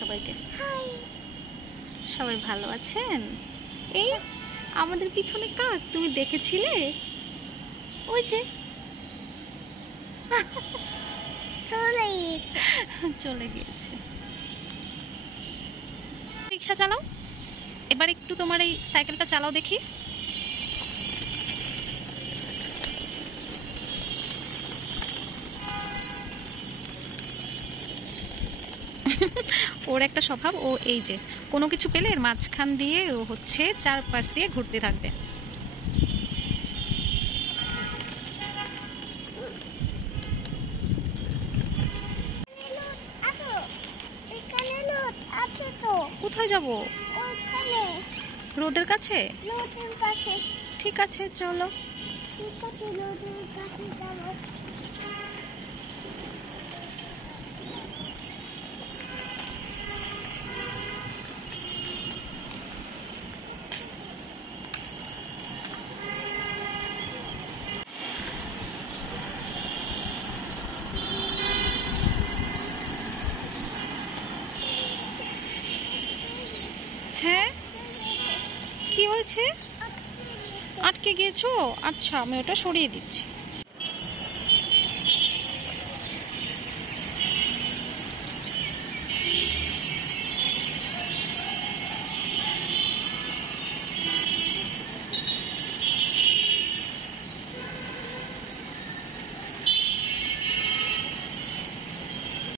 সবাইকে হাই, সবাই ভালো আছেন? এই আমাদের পিছনে কাক তুমি দেখেছিলে? ওই যে চলে গিয়েছে। রিক্সা চালাও, এবার একটু তোমার এই সাইকেলটা চালাও দেখি। ওর একটা স্বভাব, ও এই যে কোনো কিছু পেলে এর মাঝখান দিয়ে ও হচ্ছে চারপাশ দিয়ে ঘুরতে থাকবে। কোথায় যাব? রোদের কাছে। ঠিক আছে চলো। হ্যাঁ, কি হয়েছে? আটকে গিয়েছো? আচ্ছা, আমি ওটা সরিয়ে দিচ্ছি।